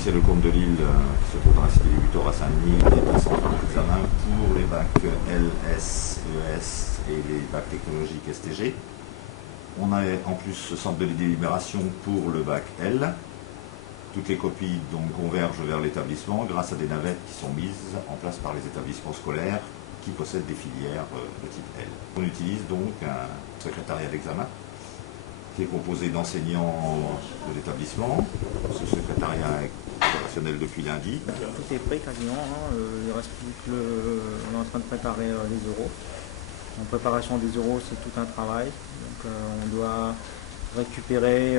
lycée Lecomte de Lille, qui se trouve dans la cité du Butor à Saint-Denis, est un centre d'examen pour les bacs LS, ES et les bacs technologiques STG. On a en plus ce centre de délibération pour le bac L. Toutes les copies donc convergent vers l'établissement grâce à des navettes qui sont mises en place par les établissements scolaires qui possèdent des filières de type L. On utilise donc un secrétariat d'examen qui est composé d'enseignants de l'établissement. Ce secrétariat est opérationnel depuis lundi. Tout est prêt quasiment, hein. Il reste plus que on est en train de préparer les oraux. En préparation des oraux, c'est tout un travail. Donc, on doit récupérer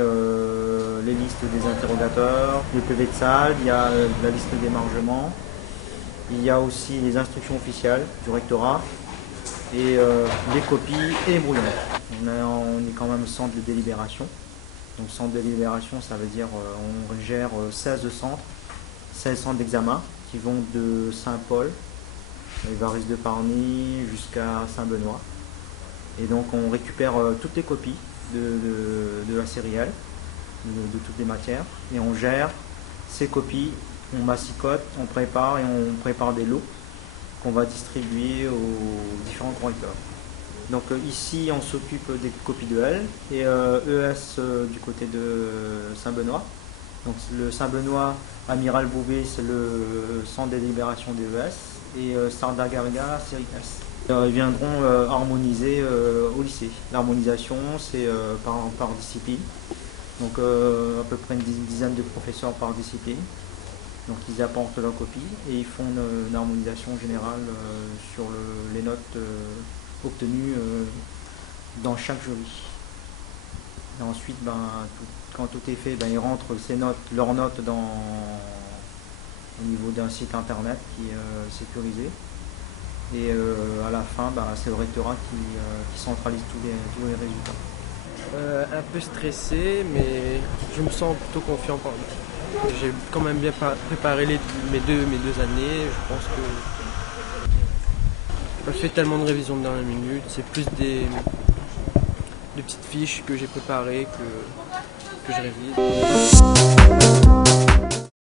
les listes des interrogateurs, le PV de salle, il y a la liste d'émargement, il y a aussi les instructions officielles du rectorat et les copies et les brouillons. On est quand même centre de délibération. Donc centre de délibération, ça veut dire on gère 16 centres d'examen qui vont de Saint-Paul, Évariste de Parny jusqu'à Saint-Benoît. Et donc on récupère toutes les copies de la série L, de toutes les matières, et on gère ces copies, on massicote, on prépare des lots qu'on va distribuer aux différents correcteurs. Donc ici on s'occupe des copies de L et ES du côté de Saint-Benoît. Donc le Saint-Benoît Amiral Bouvet, c'est le centre de délibération des ES, et Sardagarga série S. Ils viendront harmoniser au lycée. L'harmonisation, c'est par discipline. Donc à peu près une dizaine de professeurs par discipline. Donc ils apportent leur copie et ils font une harmonisation générale sur les notes obtenues dans chaque jury. Et ensuite, quand tout est fait, ils rentrent leurs notes au niveau d'un site internet qui est sécurisé. Et à la fin, c'est le rectorat qui centralise tous les résultats. Un peu stressé, mais je me sens plutôt confiant par lui. J'ai quand même bien préparé mes deux années. Je pense que j'ai pas fait tellement de révisions de dernière minute. C'est plus des petites fiches que j'ai préparées que je révise.